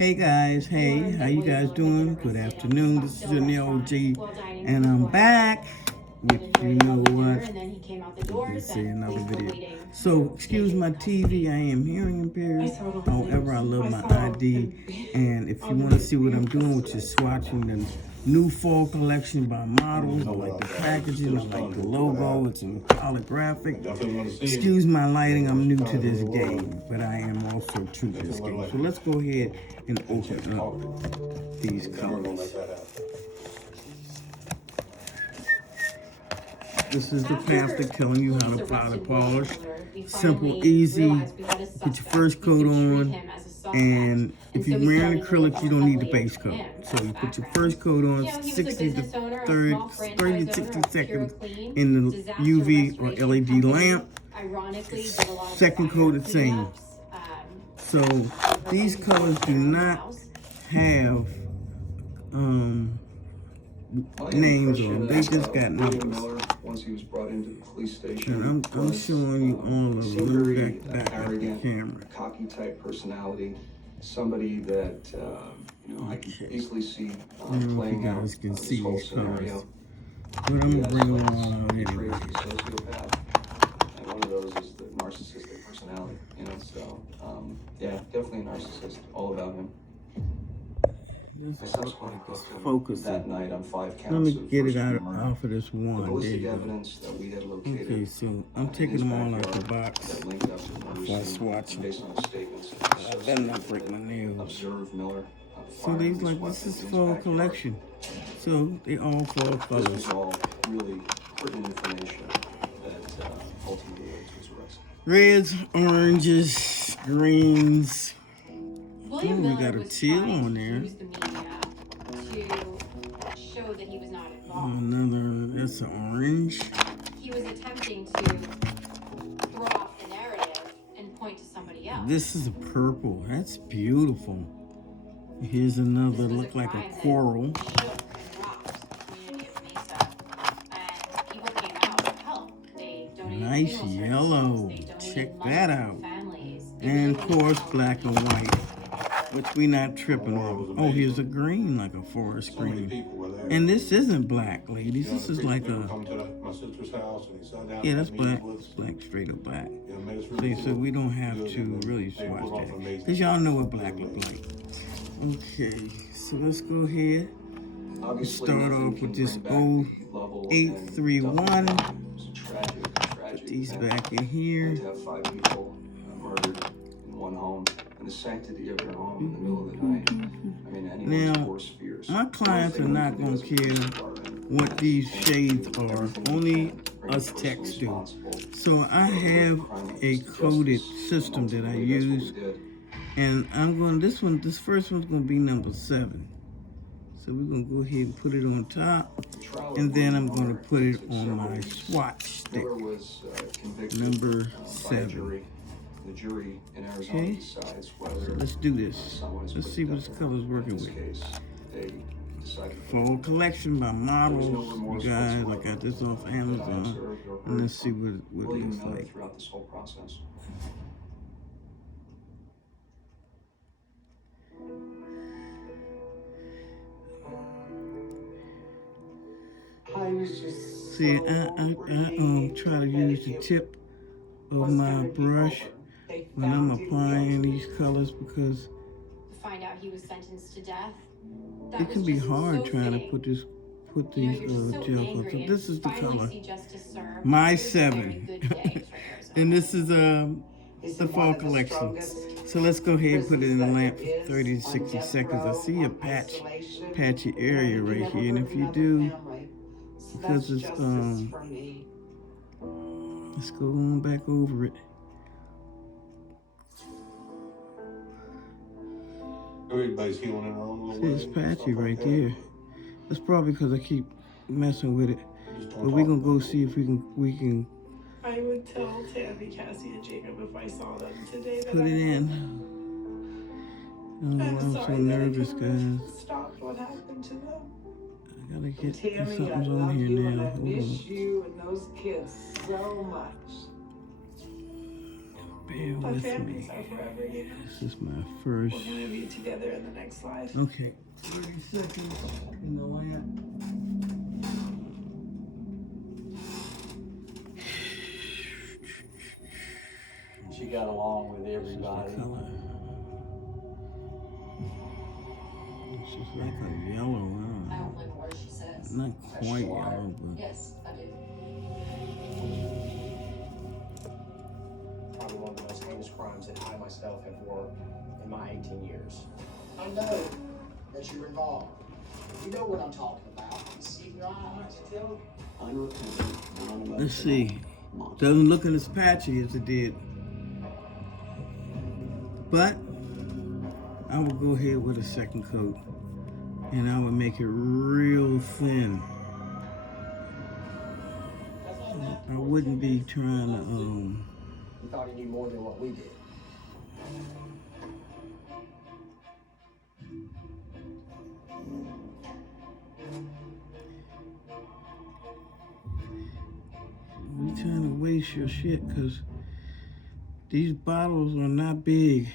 Hey guys, hey, how you guys doing? Good afternoon. This is your new OG, and I'm back with you know what? You can see another video. So excuse my TV. I am hearing impaired. However, I love my ID, and if you want to see what I'm doing, which is swatching the new fall collection by Models. I like the packaging. I like the logo. It's a holographic. Excuse my lighting. I'm new to this game, but I am also true to this game. So let's go ahead and open up these colors. This is the pamphlet telling you how to apply the polish. Simple, easy. Put your first coat on, and if you're wearing acrylic, you don't need the base coat. So you put your first coat on, 60 to 30 to 60 seconds in the UV or LED lamp. Second coat the same. So these colors do not have names on them. They just got numbers. Once he was brought into the police station, and I'm showing you all of them back at the camera. Cocky type personality, somebody that I can easily see playing out this whole scenario. But I'm gonna bring them all out anyway. Crazy sociopath, and one of those is the narcissistic personality. So yeah, definitely a narcissist. All about him. Focus that night on 5 counts. Let me get it out off of this one. The ballistic evidence that we had located. Okay, so I'm taking them all out the box while swatching. Based on the statements. I better not break my nails. Observe Miller. So these this is fall collection. So they all fall colors. This was all really pertinent information that ultimately led to his arrest. Reds, oranges, greens. William we Miller got a was teal trying on to there. use the media to show that he was not involved. Another, that's an orange. He was attempting to throw off the narrative and point to somebody else. This is a purple. That's beautiful. Here's another, look like a coral. Nice yellow. Check that out. And of course, black and white, which we not tripping on. Oh, here's a green, like a forest green. And this isn't black, ladies. This is like a, yeah, that's black. It's black, straight up black. See, so we don't have to really swatch that, because y'all know what black looks like. Okay, so let's go ahead and start off with this 0831. Put these back in here. To have 5 people murdered in one home, in the sanctity of their home in the middle of the night. I mean, anyone's worst fears. My clients are not going to care what these shades are. Only us techs do. So I have a coded system that I use, and I'm going. This first one's going to be number 7. So we're going to go ahead and put it on top, and then I'm going to put it on my swatch stick, number 7. The jury in Arizona decides whether. So let's do this. Let's see what this color's working with. Fall collection by Models. You guys, I got this off Amazon, and let's see what it looks like. Throughout this whole process. See, I try to use the tip of my brush when I'm applying these colors, because find out he was sentenced to death. It can be hard trying to put these gel colors. So this is the color, my 7, and this is the fall collection. So let's go ahead and put it in the lamp for 30 to 60 seconds. I see a patchy area right here, and if you do, because it's let's go on back over it. Everybody's healing in their own little way. See, it's patchy right there. It's probably because I keep messing with it. But we're gonna go see if we can. I would tell Tammy, Cassie, and Jacob if I saw them today that Put it in. Oh, I'm so nervous, guys. Stopped what happened to them. I gotta get Tammy, something's I on love here you now. and I Hold miss on. you and those kids so much. Bear But with families me. are forever, you know. This is my first. We're gonna be together in the next life. Okay, 30 seconds in the lamp. She got along with This is the everybody. color. It's just like a yellow. I don't believe a word she says. Not quite yellow, but Yes, I do. Probably one of the most heinous crimes that I myself have worked in my 18 years. I know that you're involved. You know what I'm talking about. I see in your eyes. let's see. Doesn't look as patchy as it did. But I will go ahead with a second coat. And I would make it real thin. I wouldn't be trying to You thought he knew more than what we did. we trying to waste your shit because these bottles are not big.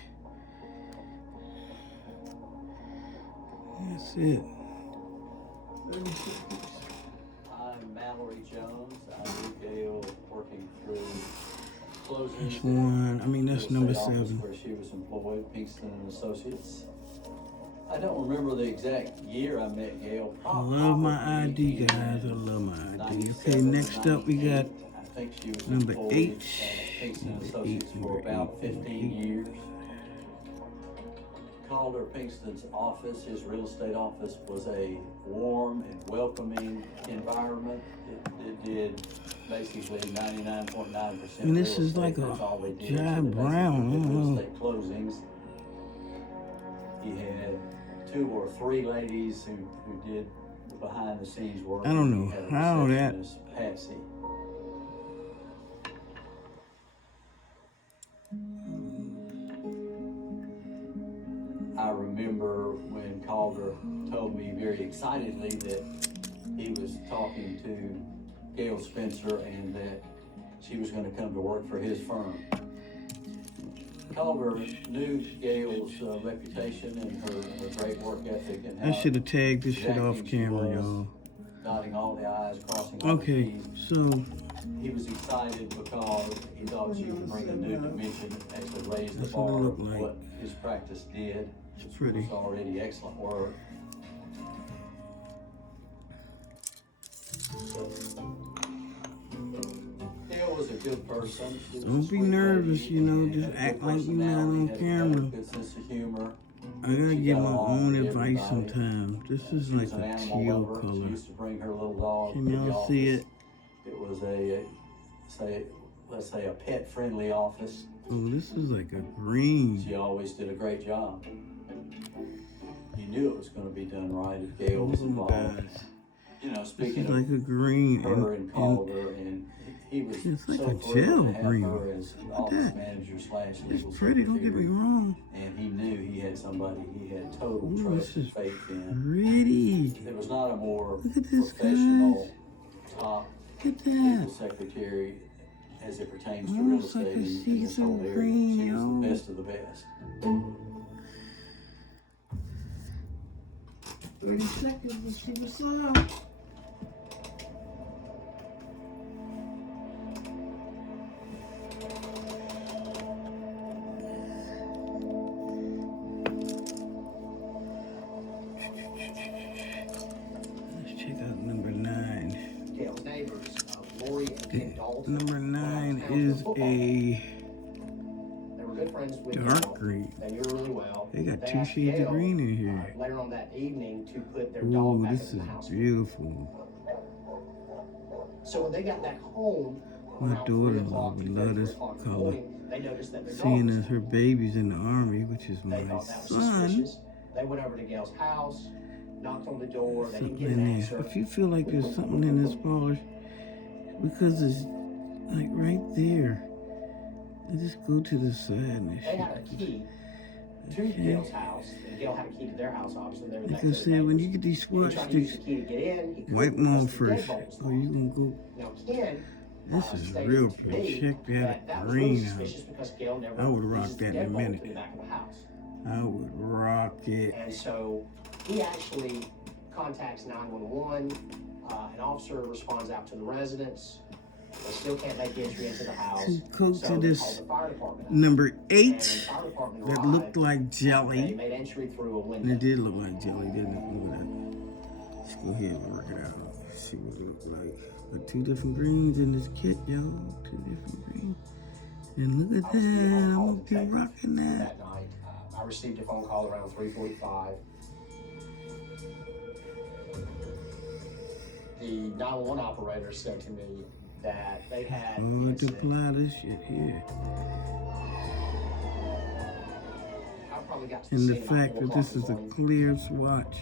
That's it. I'm Mallory Jones. I knew Gail working through closing. That's one. I mean, that's number 7. Where she was employed, Pinkston and Associates. I don't remember the exact year I met Gail. I love my ID, guys. I love my ID. Okay, next up we got I think she was number employed 8. at Pinkston Number Associates 8, for number about 8, 15 years. Calder Pinkston's office, his real estate office, was a warm and welcoming environment. It did basically 99.9%. And this is like a dry brown. I don't Real know. estate closings. He had 2 or 3 ladies who did the behind the scenes work. I don't know He had a how that- receptionist, Patsy. I remember when Calder told me very excitedly that he was talking to Gail Spencer and that she was going to come to work for his firm. Calder knew Gail's reputation and her great work ethic and how I should have tagged this shit off exacting she camera, was, y'all. dotting all the I's, crossing all Okay, the T's. so He was excited because he thought she would bring a new dimension, actually raise the That's what it bar looked of like. what his practice did. It's pretty. It was already excellent work. Gail was a good person. She was a Don't be sweet nervous, lady you know, and just had a act good like you're not on personality, had a camera. good sense of humor. I gotta She give got my along own with advice everybody. sometimes. This is She like was an a animal teal lover. She color. used to bring her little dog Can to the y'all see office. it? It was let's say a pet-friendly office. Oh, this is like a green. She always did a great job. You knew it was going to be done right if Gail was Oh, involved. guys. You know, This speaking is of like a green. her and Calder, and he was It's like so a thrilled gel to have green. her as Look at office that. manager slash legal It's pretty, don't get me secretary. wrong. And he knew he had somebody he had total Ooh, trust this and is faith in. pretty. There was not a more Look at this, professional top Look at legal that. secretary as it pertains to real Almost like estate a in this see-through whole area. green, She was yo. the best of the best. 30 seconds, let's see what's up. Let's check out number 9. Gail's neighbors, Lori and Ken Dalton. Number 9 went out of town is for football. a They were good friends with dark Gail. green. They knew her really well. They got They 2 asked shades of Gail, green in here. later on that evening to put their Ooh, dog back this in is the house. beautiful. So when they got back home, My around 3 daughter-in-law o'clock, would 2:30, love 3 this o'clock in the color. morning, they noticed that their dog Seeing was as her baby's in the army, which is my They thought that was son, suspicious. They went over to Gail's house, knocked on the door. They didn't something get an in answer. there. If you feel like there's something in this polish, because it's like right there, I just go to the side and They had a shit. key to Okay. Gail's house, and Gail had a key to their house. Obviously, they were You next can to the see when neighbors. you get these And he swatch tried to use sticks, the key to get in. He couldn't wipe them on because the first, deadbolt was or you locked. can go Now Ken This is stated real to pretty. me Check that that was really green out. suspicious because Gail never I would rock uses the that in a deadbolt minute. in the back of the house. I would rock it. And so he actually contacts 911. An officer responds out to the residence. They still can't make entry into the house. To coat so to they this call the fire department out. number And 8 the fire department that arrived. looked like They jelly. made entry through a And window. it did look like jelly, didn't it? Look at that. Let's go ahead and work it out. See what it looks like. But 2 different greens in this kit, y'all. 2 different greens. And look at that. I'm gonna be rocking that. That night, I received a phone call around 3:45. The 911 operator said to me that they had an incident. Multiply this shit here. I probably got to the And the scene about fact 4 that o'clock this in is the a morning. clear swatch.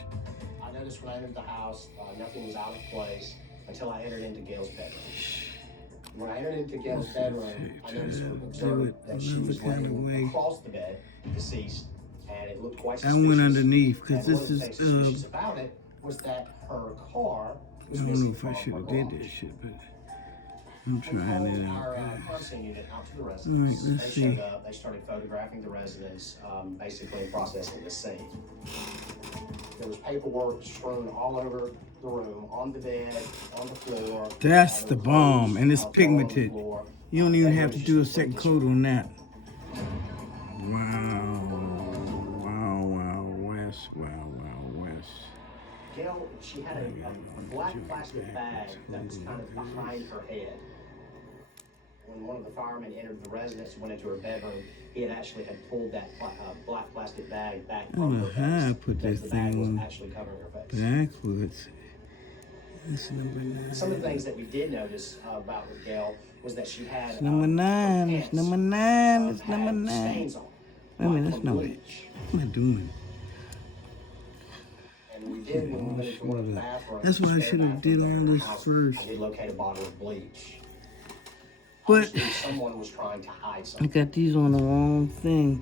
I noticed when I entered the house, nothing was out of place until I entered into Gail's bedroom. When I entered into Gail's bedroom, I noticed or observed that she was laying across the bed, deceased, and it looked quite I suspicious. went underneath because And this one of the is, things suspicious about it was that her car I was don't missing know if I from should her have did garage. this shit, but I'm We trying it called our out. crime unit out to the All right, residence. let's They see. showed up. They started photographing the residence, basically processing the scene. There was paperwork strewn all over the room, on the bed, on the floor. That's There the were bomb, clothes, and it's thrown on the pigmented. floor. You don't even They have were to just do a completely second coat on that. Wow, West, wow, West. Gail, she had a black plastic bag that was kind of behind her head. When one of the firemen entered the residence and went into her bedroom, he had pulled that black plastic bag back I from don't her know face. how I put because that the bag thing was on actually covering her face. backwards. That's number 9. Some of the things that we did notice about with Gail was that she had It's number her 9. pants, It's number 9. It's had number 9. stains on. Wait a minute, like that's from not it. bleach. What am I doing? And we did when we went into one of the bathrooms. That's why I spare should have bathroom did there all in the this house, first. I did locate a bottle of bleach. But Obviously, someone was trying to hide I something. got these on the wrong thing.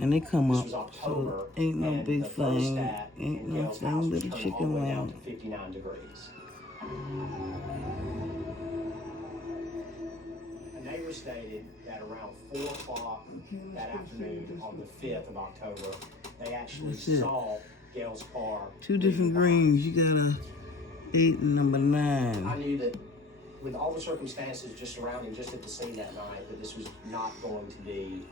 And they come This up. was October, So ain't no and big the thing. thermostat Ain't in no Gail's thing house but was a turned all the chicken way down wing. to 59 degrees. A neighbor stated that around 4 o'clock that afternoon on the 5th of October, they actually That's it. saw Gail's car. 2 different greens. You got a 8 and number 9. I knew that with all the circumstances just surrounding just at the scene that night, that this was not going to be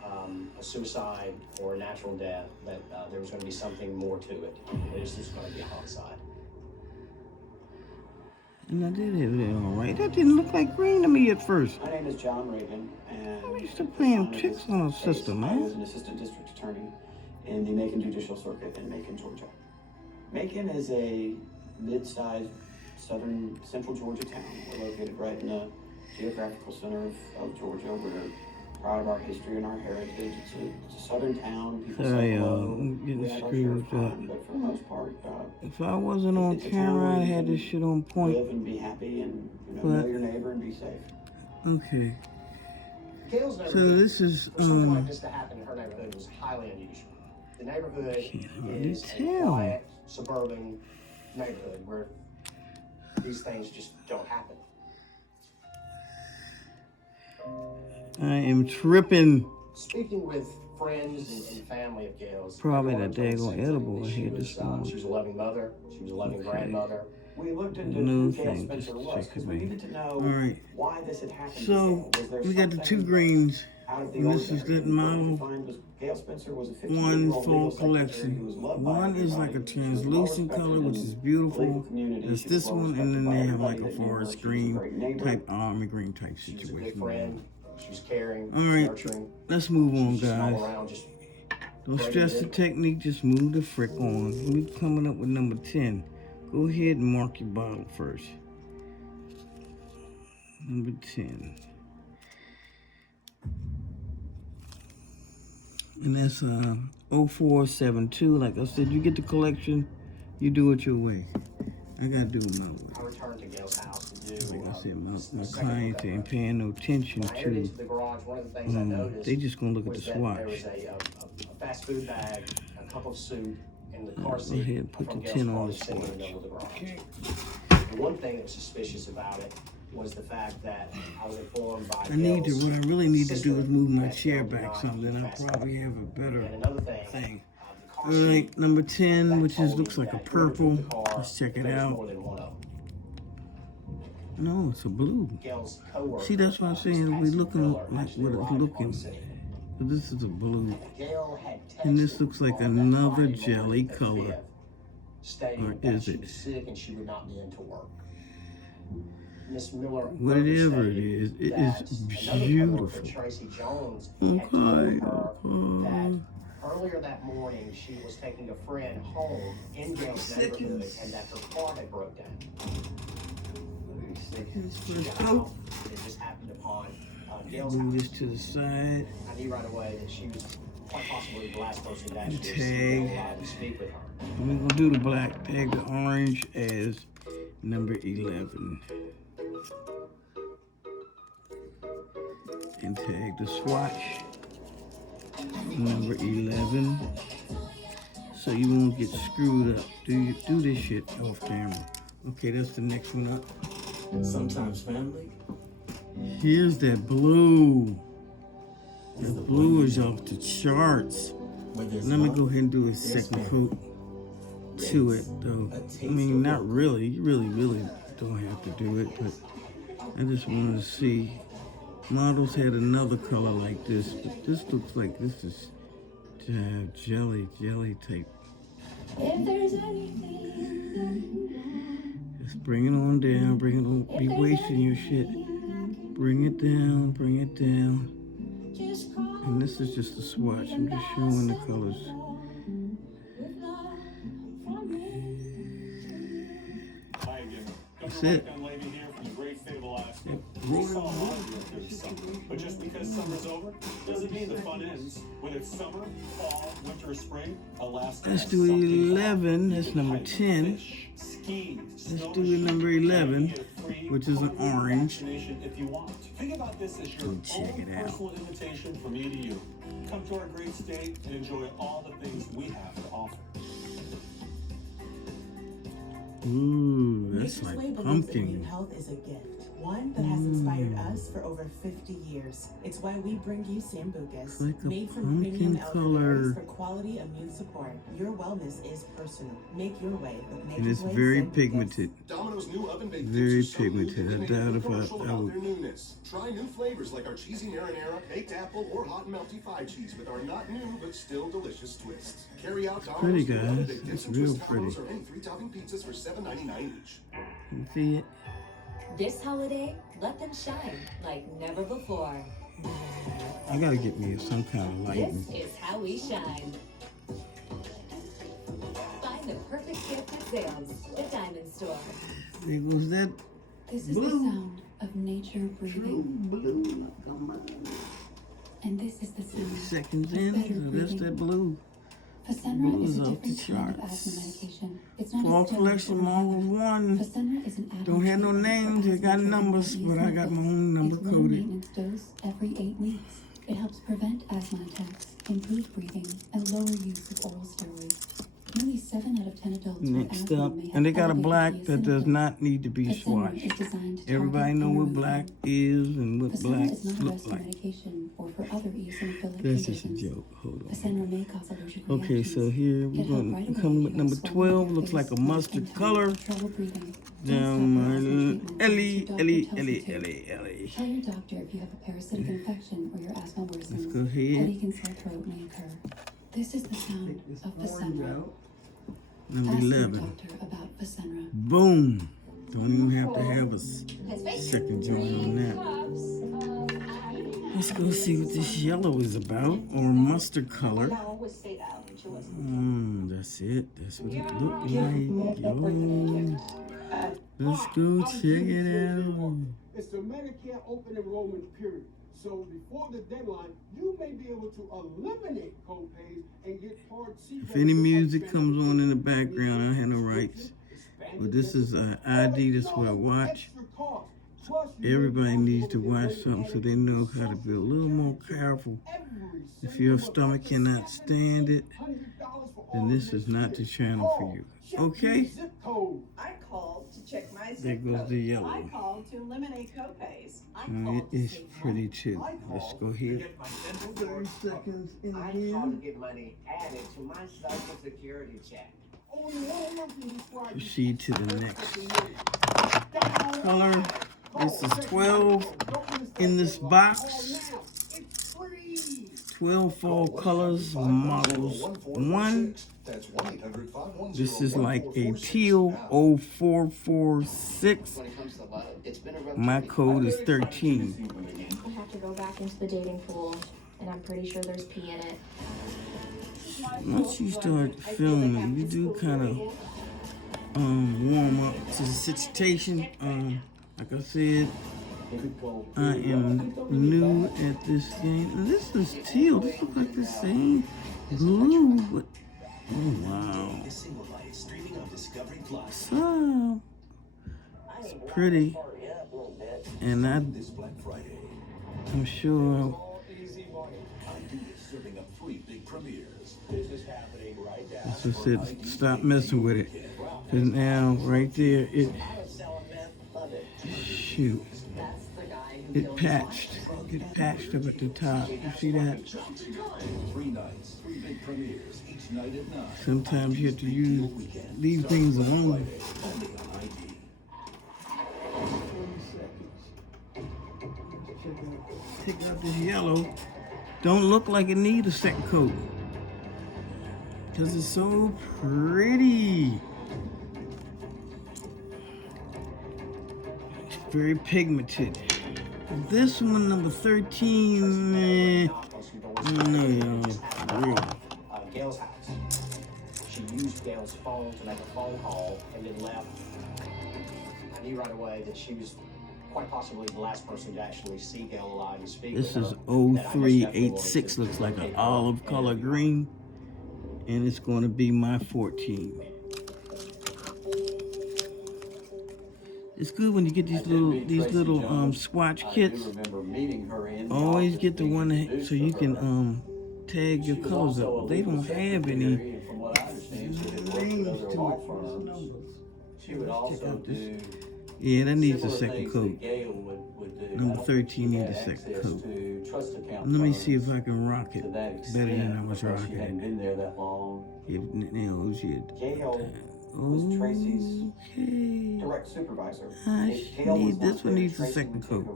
a suicide or a natural death, that there was going to be something more to it. It was just going to be a homicide. And I did it all right. That didn't look like green to me at first. My name is John Reagan, and I used to playing tricks on the system, I was man. an assistant district attorney in the Macon Judicial Circuit in Macon, Georgia. Macon is a mid-sized southern central Georgia town. We're located right in the geographical center of Georgia. We're proud of our history and our heritage. It's a southern town. People Sorry, say y'all. hello. I'm getting We have our screwed share of up. crime, but for the most part, If I wasn't on it's a town camera, where I you had can this shit on point. live and be happy and know But- your neighbor and be safe. Okay. Gail's So neighborhood, this is, for something like this to happen in her neighborhood was highly unusual. The neighborhood Can't hardly is a tell. quiet, suburban neighborhood where these things just don't happen. I am tripping. Speaking with friends and family of Gail's, Probably everyone the told the daggone same thing, edible that I she had was, this morning. She was a loving mother. She was a loving Okay. grandmother. We looked into No who Gail thing, Spencer just was because we checking needed to know All right. why this had happened. So to Gail. Was there we got the something 2 greens. out of the And this is ordinary? that What model. we find was Gail Spencer was a 1 15-year-old fall legal secretary collection. who was loved by One is everybody. like a She was translucent well-respected color, which in is the legal beautiful. community. There's She was this one, and well-respected then by they have everybody like a that knew her. forest She was a green great neighbor. type, army green type She was a good situation. friend. She was caring, All right. nurturing. Let's move She on, was just all guys. around just Don't great stress the individual. technique, just move the frick on. We're coming up with number 10. Go ahead and mark your bottle first. Number 10. And that's 0472. Like I said, you get the collection, you do it your way. I gotta do another way. I returned to Gail's house to do. Like I said, my a second clients look. ain't paying no attention When I entered to. into the garage, one of the things I noticed They just gonna look at was the that there was swatch. a fast food bag, a cup of soup, and the car Go seat ahead and put from the Gail's 10 car on was the sitting in the swatch. middle of the garage. The one thing that was suspicious about it was the fact that I was informed by I need to, Gail's what I really need to do sister is move my that chair Gail did back not some, then I'll fast probably have a better And another thing, thing. the car Alright, seat, number 10, that which is told me looks like a that whoever took purple. the car, Let's check it there was out. more than one of them. No, it's a blue. Gail's coworker, See, that's what I'm saying. We Patsy looking Miller, like actually what it's arrived on looking. scene. But this is a blue. Gail had And this texted looks like on that another Friday jelly morning, the color. 5th, stating Or that is she it? was sick and she would not be into work. Miss Miller Whatever it is, it that is another beautiful. coworker, Tracy Jones, Okay, had told her okay. that earlier that morning she was taking a friend home in Gail's neighborhood and that her car had broke down. She Let's got go. out, and it just happened upon Gail's Move house. this to the side. I knew right away that she was quite possibly the last person to actually Tag. see Gail alive and speak with her. We're gonna do the black, tag the orange as number 11. And tag the swatch, number 11. So you won't get screwed up. Do this shit off camera. Okay, that's the next one up. Sometimes family. Here's that blue. The blue is off the charts. Let me go ahead and do a second coat to it, though. I mean, not really. You really don't have to do it, but I just wanted to see. Models had another color like this, but this looks like this is jelly type. If there's anything that you want, Just bring it on down, bring it on. Be wasting your shit. Bring it down, bring it down. just call And this is just a swatch. I'm just showing the colors. with love from me. Hi again. That's Governor it. Young lady here from the great state of Alaska. We saw a lot of you up here this summer, but just because summer's over doesn't mean the fun ends. Whether it's summer, fall, winter, or spring, Alaska Let's has do something 11. fun. That's You can number hike, 10. fish, ski, Let's snow do ski, number and 11, you get a free which is an COVID orange. vaccination if you want. Think about this as your Go check own it out. personal invitation from me to you. Come to our great state and enjoy all the things we have to offer. Ooh, that's Nature's Way like believes that pumpkin. immune health is a gift, one that has inspired us for over 50 years. It's why we bring you Sambucus, Like a made from pumpkin premium elderberries color. for quality immune support. Your wellness is personal. Make your way with And Nature's it's Way very Sambucus. pigmented. Domino's new oven-baked Very dips are so new, pigmented. they I make doubt no if commercial I about would. their newness. Try new flavors like our cheesy marinara, baked apple, or hot and melty five cheese with our not new but still delicious twists. Carry out Pretty, Domino's new guys. oven-baked dips It's and real twist combos pretty. or any 3-topping pizzas for $7.99 each. You see it? This holiday, let them shine like never before. I gotta get me some kind of lighting. This is how we shine. Find the perfect gift at Zales, the diamond store. There goes that This is blue. the sound of nature breathing. Blue. Come on. And this is the sound Seconds of in, better so that's breathing. that blue. Fasenra Blue is is a off the different kind of charts. asthma medication. It's not Fall a steroid collection or Model inhaler. 1. Fasenra is an add-on Don't have no treatment for names, they got asthma numbers, treatment but I got my own number It's low coded. maintenance dose every 8 weeks. It helps prevent asthma attacks, improve breathing, and lower use of oral steroids. Nearly 7 out of 10 adults with Next asthma up, may have and they got a elevated black that does eosinophils. not need to be Fasenra is swatched. designed to Everybody target know what air black movement. is and what Fasenra black is not a look rescue like. medication or for other eosinophilic That's just a conditions. joke. Hold on. Fasenra may cause allergic Okay, reactions. so here we're Get help gonna right away come if with you number have swelling 12. in your Looks like a face, neck, mustard and tongue, color. trouble breathing. Don't Down stop my your asthma treatment unless Ellie, your doctor Ellie, tells you Ellie, to. Ellie, Ellie. Tell your doctor if you have a parasitic infection or your asthma worsens. Let's go ahead. Headache and sore throat may occur. This is the sound of Fasenra. Number Ask your 11. doctor about Fasenra. Boom. Don't even have to have a second joint on that. Let's go see what this yellow is about, or mustard color. That's it. That's what it looked like. Yo. Let's go check it out. It's the Medicare open enrollment period. So before the deadline, you may be able to eliminate co-pays and get Part C. If any music comes on in the background, I have no rights. But this is an ID, that's what I watch. So everybody needs to watch something so they know how to be a little more careful. If your stomach cannot stand it, then this is not the channel for you. Okay? I called to check my There zip goes code. the yellow. I called to eliminate copays. It is pretty too. Let's go here. 30 seconds in I here. called to get money added to my social security check. Proceed to the next color. This is 12 in this box. 12 fall colors, models 1. This is like a teal 0446. My code is 13. I have to go back into the dating pool, and I'm pretty sure there's pee in it. Once you start filming, you do kind of warm up to the situation. Like I said, I am new at this game. And this is teal. This looks like the same blue, but oh wow. So it's pretty, and I'm sure. That's just it. Stop messing with it. Cause now right there, it shoot. It patched. It patched up at the top. You see that? Sometimes you have to leave things alone. Pick up this yellow. Don't look like it needs a second coat. Because it's so pretty. It's very pigmented. This one, number 13, no, y'all. Gail's house. She used Gail's phone to make a phone call and then left. I knew right away that she was quite possibly the last person to actually see Gail alive and speak This with is her. 0386, looks like an olive color green, and it's going to be my 14. It's good when you get these little swatch kits. Always get the one that, so you can tag your colors up. They don't have any names to it. She would also do. Yeah, that needs a second coat. Number 13 needs a second coat. Let me see if I can rock it better than I was rocking it. Been there that long. It nails it. Was Tracy's direct supervisor. This one needs a second coat.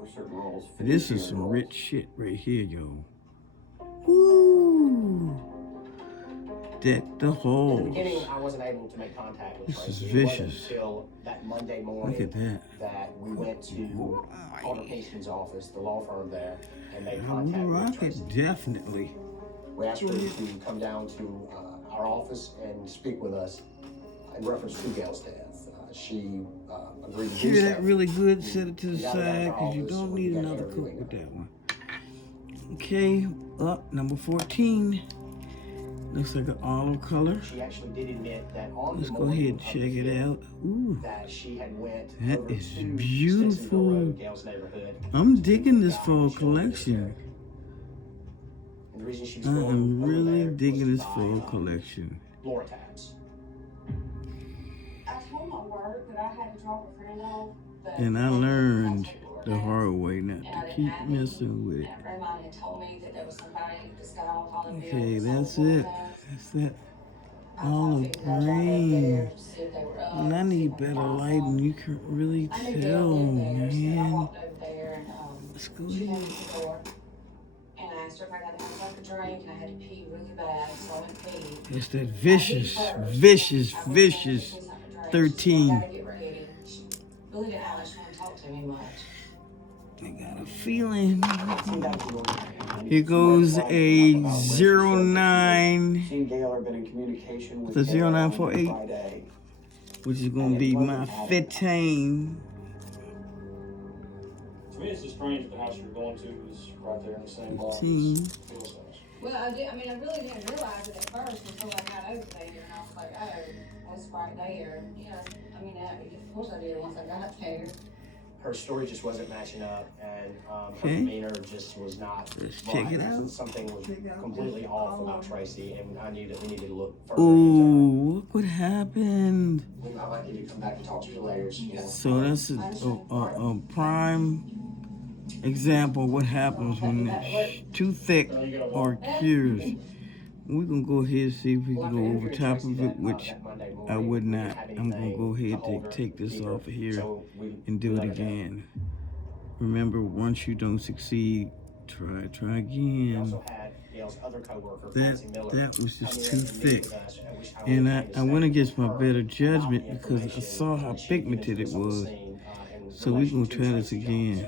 This is some rich shit right here, yo. Woo! Deck the halls. In the beginning, I wasn't able to make contact with This is Tracy. vicious. It wasn't until that Monday morning Look at that. we went to Alder Kingston's office, the law firm there, and made I contact will with rock Tracy. it, definitely. We asked her to come down to our office and speak with us in reference to Gail's death. She agreed to do Hear so. that really good, set it to the We got her down side, to because you office, don't and we need began another coat interviewing with her. that one. Okay, up, number 14. Looks like an olive color. She actually did admit that on Let's the go morning ahead and of check the it film, out. Ooh, that she had went that over is to Stinsonville beautiful. Road, Gail's neighborhood. I'm digging this fall collection. And the reason she was I going am over really there digging was this to buy, fall collection. Laura tabs. I told my work that I had to drop a friend off. And I learned the hard way not to keep messing with it. Raymond had told me that there was somebody that's got all Holly bills. Okay, that's it. That's that olive green. And I need better lighting. You can really tell, man. Let's go ahead. And I asked her if I got to have like a drink, and I had to pee really bad, so I went pee. It's that vicious 13. Gotta get ready. She really didn't have much time to talk to me much. I got a feeling. Here goes a 09. Seen Gail or been in communication with The Gail on 0948, Friday. which is going to be my 15. To me, it's just strange that the house you were going to is right there in the same block as 15. Bill's house. Well, I really didn't realize it at first until I got over there, and I was like, oh, that's right there. You know, of course I did once I got there. her story just wasn't matching up, and her Okay. demeanor just was not Let's check it out. Something was completely off about Tracy, and I knew that we needed to look further Oh, look what happened. I might need to come back and talk to you later. So that's a prime example of what happens when it's too thick or cures. We're gonna go ahead and see if we can go over top of it, which I would not. I'm gonna go ahead and take this off of here and do it again. Remember, once you don't succeed, try again. That was just too thick. And I went against my better judgment because I saw how pigmented it was. So we're gonna try this again.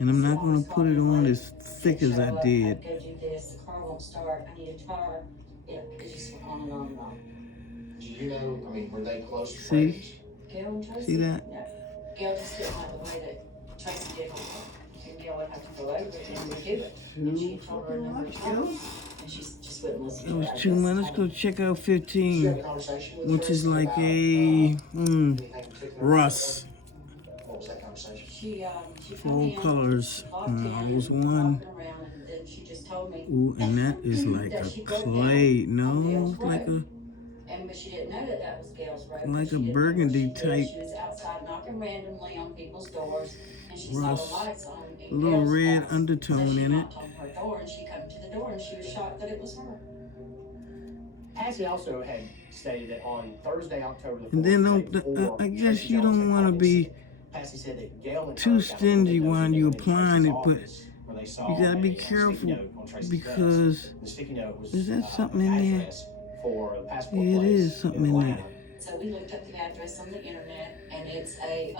And I'm not gonna put it on as thick as I did. Go do this, the car won't start, I need a tar. It just went on and on and on. Do you know, I mean, were they close See? friends? Gail and Tracy? See that? No. Gail just didn't like the way that Tracy did it. And Gail would have to go over it and redo it. And she told her a number of times, and she just wouldn't listen That to was her. too much. Let's go check out 15, which is like a Russ. What was that conversation? She Full colors. Was one. and then she just told me. Ooh, and that is like a clay. No, it's like a But she didn't know that that was Gail's road. like She a didn't know burgundy what she did. type She was outside knocking randomly on people's doors, and she saw Russ. the lights on. A little Gail's red house. undertone So she in it. knocked on her door, and she come to the door, and she was shocked that it was her. Patsy also had stated that on Thursday, October the 4th, And then I guess you don't want to be Patsy said that Gail and too her got stingy on when the you window in applying Tracy's it, but office where they saw you gotta be a sticky careful note on Tracy's because desk. The sticky note was, is that something in there? address for the passport Yeah, it place is something in there. Atlanta. So we looked up the address on the internet, and it's a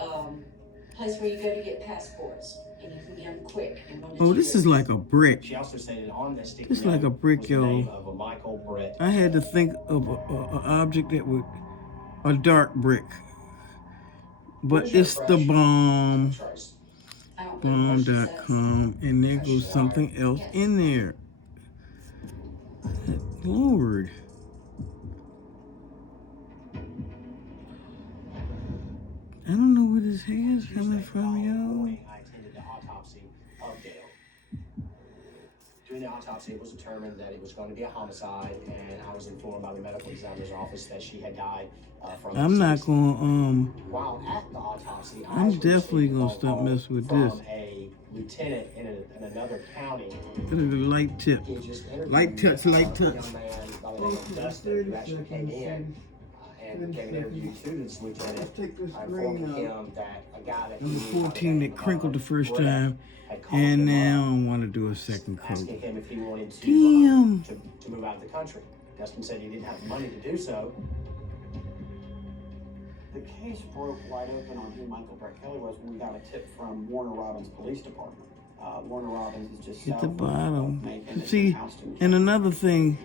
place where you go to get passports, and you can get them quick. And when Oh, this is like a brick. She also stated on that sticky It's note like a brick, was the name yo. of a Michael Brett. I had to think of an object that would a dark brick, but it's the bomb. Bomb.com, and there goes something else in there. Lord. I don't know where this hair is coming from, yo. I attended the autopsy of Gail. During the autopsy, it was determined that it was going to be a homicide, and I was informed by the medical examiner's office that she had died from. I'm not gonna While at the autopsy, I'm definitely gonna stop messing with this. from a lieutenant in another county. Look at the light tip. He just interviewed Light touch, light a touch. young man by the name of Dustin, who actually came in and gave an interview to this lieutenant. I informed him that a guy that Number he knew by the 14 name that of crinkled the first Brett time, had called and him now up, I want to do a second coat. asking him if he wanted to, Damn. to move out of the country. Dustin said he didn't have the money to do so. The case broke wide open on who Michael Brett Kelly was when we got a tip from Warner Robins Police Department. Warner Robins is just At the south of bottom. Macon. It's See, in Houston. and another thing,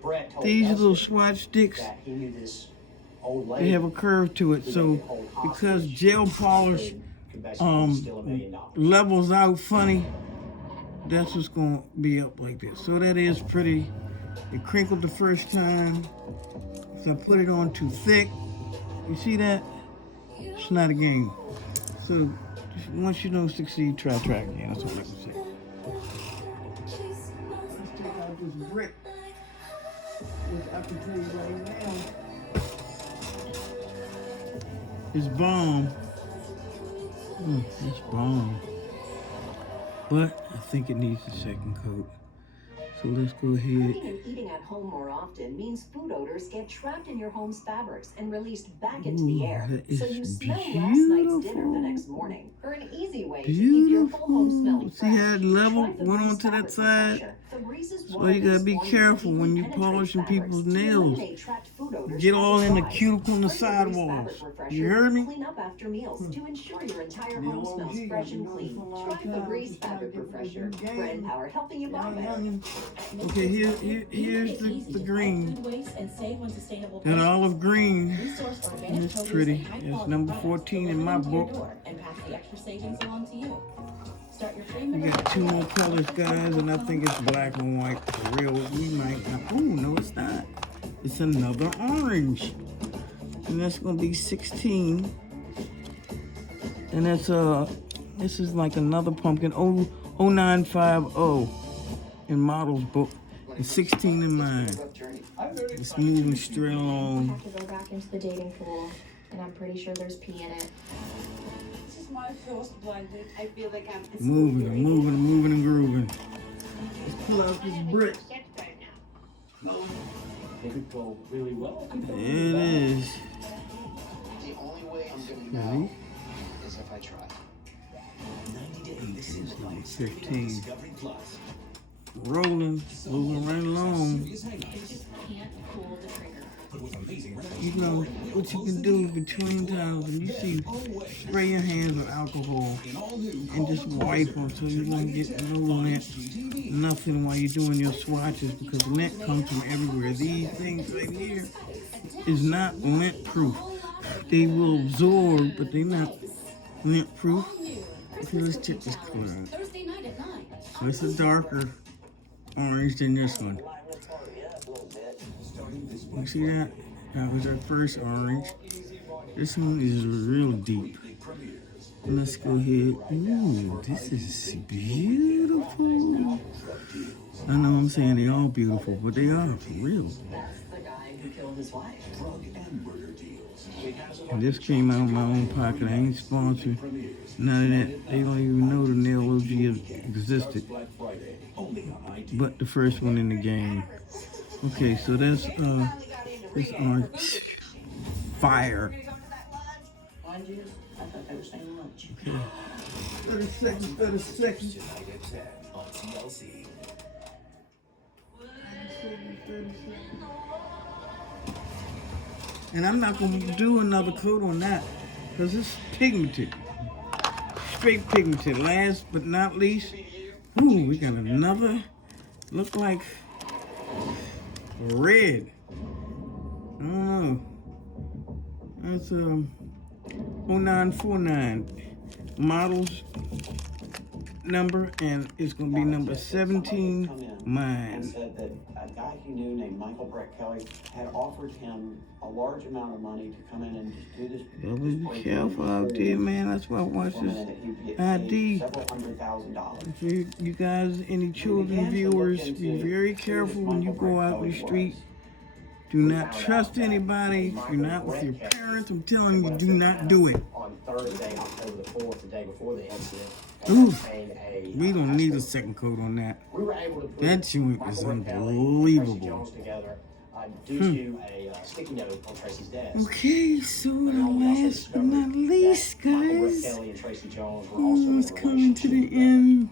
Brett told these Dustin little swatch sticks, that he knew this old lady they have a curve to it. who So they could hold because hostage gel polish could basically steal $1 million. levels out funny, that's what's gonna be up like this. So that is pretty. It crinkled the first time. So I put it on too thick. You see that? It's not a game. So once you don't succeed, try again. That's what I can say. Let's take out this brick. Which I can tell you right now, it's bomb. It's bomb. But I think it needs a second coat. So let's go ahead. Cooking and eating at home more often means food odors get trapped in your home's fabrics and released back into the air. So you smell last night's dinner the next morning. For an easy way to keep your whole home smelling See how it level went onto that side? So you gotta be careful when you polishing people's nails. Get all in the cuticle and the sidewalls. You heard me? Clean up after meals to ensure your entire home smells fresh and clean. Try Febreze Fabric Refresher. Brand Power helping you buy better. Okay, here's the green. That That olive green. And it's pretty. It's number 14 in my book. And pass the extra savings along to you. Start your free We got two more colors, guys, and I think it's black and white for real. We might not. Oh, no, it's not. It's another orange. And that's going to be 16. And that's this is like another pumpkin. 0950 in Model's book. And 16 in mine. It's moving straight I along. have to go back into the dating pool, and I'm pretty sure there's pee in it. This is my first blind date. I feel like I'm Moving and grooving. Let's pull out this brick. It could go really well. It is. The only way I'm gonna know is if I try. 90 days. This is like 15. Discovery Plus. Rolling, moving right along. I just can't pull the trigger. You know what you can do between times when you see, spray your hands with alcohol and just wipe them so you don't get no lint, nothing while you're doing your swatches, because lint comes from everywhere. These things right here is not lint proof. They will absorb, but they're not lint proof. Okay, let's check this color out. Thursday night at 9. So it's a darker orange than this one. You see that? That was our first orange. This one is real deep. Let's go ahead. Ooh, this is beautiful. I know I'm saying they all beautiful, but they are for real. That's the guy who killed his wife. Drug and murder deals. And this came out of my own pocket. I ain't sponsored. None of that. They don't even know the nail OG existed. But the first one in the game. Okay, so that's this orange fire. Mind you, I thought they were saying lunch. Okay. 30 seconds, 30 seconds. Tonight at 10 on TLC. And I'm not going to do another coat on that because it's pigmented. Straight pigmented. Last but not least, ooh, we got another, look like red. I don't know. That's 0949 Model's number, and it's going to be number 17, And mine. said that a guy he knew named Michael Brett Kelly had offered him a large amount of money to come in and just do this. Be careful out there, man. That's why I watch this ID. Several $100,000. If you guys, any children viewers, be very careful when you go out in the street. Do not trust anybody. If you're not with your parents, I'm telling you, do not do it. On Thursday, October the 4th, the day before the incident, Ooh, obtained a, we don't need a second coat on that. we were able to put That joint is unbelievable. Jones together due to a sticky note on Tracy's desk. Okay, so the last but not least, guys, Kelly and Tracy Jones were also it's coming to the end.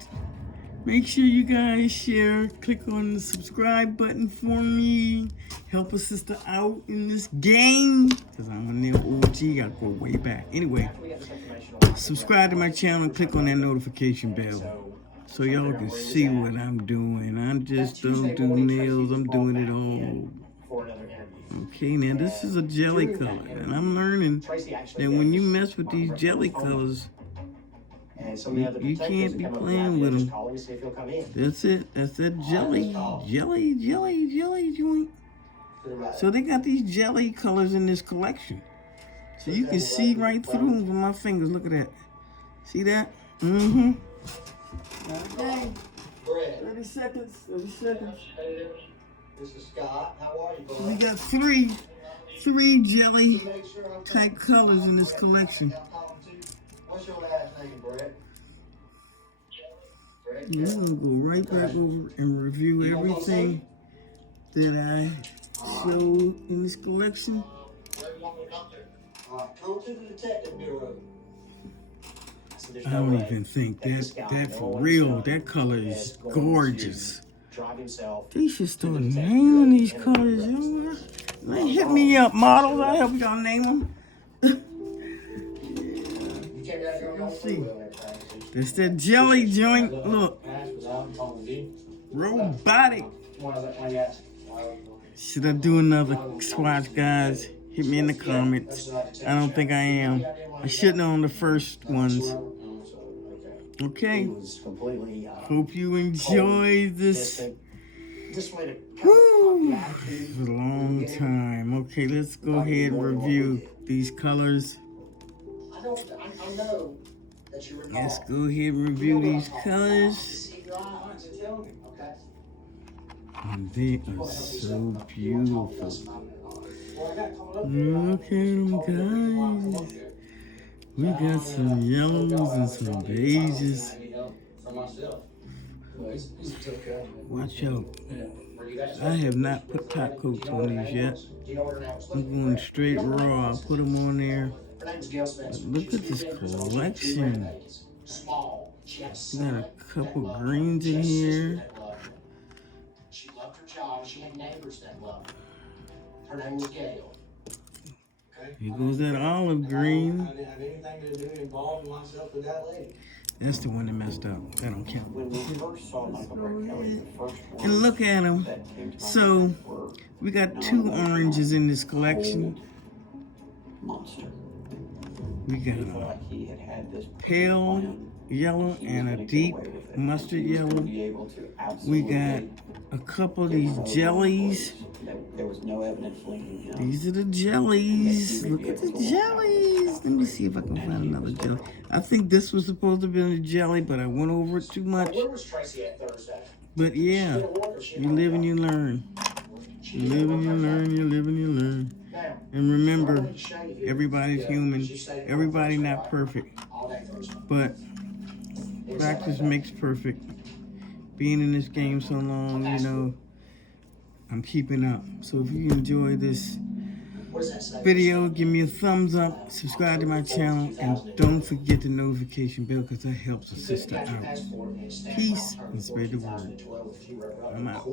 Make sure you guys share, click on the subscribe button for me. Help a sister out in this game. Because I'm a new OG, I go way back. Anyway, subscribe to my channel and click on that notification bell. So y'all can see what I'm doing. I just don't do nails, I'm doing it all. Okay, now this is a jelly color. And I'm learning that when you mess with these jelly colors, you can't be playing with them. That's it. That's that jelly joint. So they got these jelly colors in this collection. So you can see right through them with my fingers. Look at that. See that? Mm-hmm. Okay. 30 seconds. 30 seconds. This is Scott. How are you, bud? We got three jelly type colors in this collection. What's your last name, Brett? Yeah, I'm gonna go right back over and review everything that I showed in this collection. Come to the detective bureau. I don't even think that for real. That color is gorgeous. They should start naming these colors. You know, hit me up, models. I help y'all name them. Let's see. It's that jelly joint. Look. Robotic. Should I do another swatch, guys? Hit me in the comments. I don't think I am. I shouldn't on the first ones. Okay. Hope you enjoy this. Woo. It's a long time. Okay, let's go ahead and review these colors. I know that you recall. Let's go ahead and review these colors. Keep your eye on it and tell me, okay? And they are so beautiful. Look at them, guys. We got some yellows and some beiges. Watch out. I have not put top coats on these yet. I'm going straight raw. I'll put them on there. But look at this collection. We got a couple greens in here. She loved her job. She had neighbors that loved her. Her name was Gail. Here goes that olive green. I didn't have anything to do involved myself with that lady. That's the one that messed up. That don't count. When we first saw Michael Brett Kelly, the first one And look at them. So we got 2 oranges in this collection. Monster. We got a pale yellow and a deep mustard yellow. We got a couple of these jellies. There was no evidence linking him. These are the jellies. Look at the jellies. Let me see if I can find another jelly. I think this was supposed to be a jelly, but I went over it too much. Where was Tracy at Thursday? But yeah, you live and you learn. You live and you learn, you live and you learn. And remember, everybody's human. Everybody not perfect. But practice makes perfect. Being in this game so long, you know, I'm keeping up. So if you enjoy this video, give me a thumbs up, subscribe to my channel, and don't forget the notification bell because that helps a sister out. Peace and spread the word. I'm out.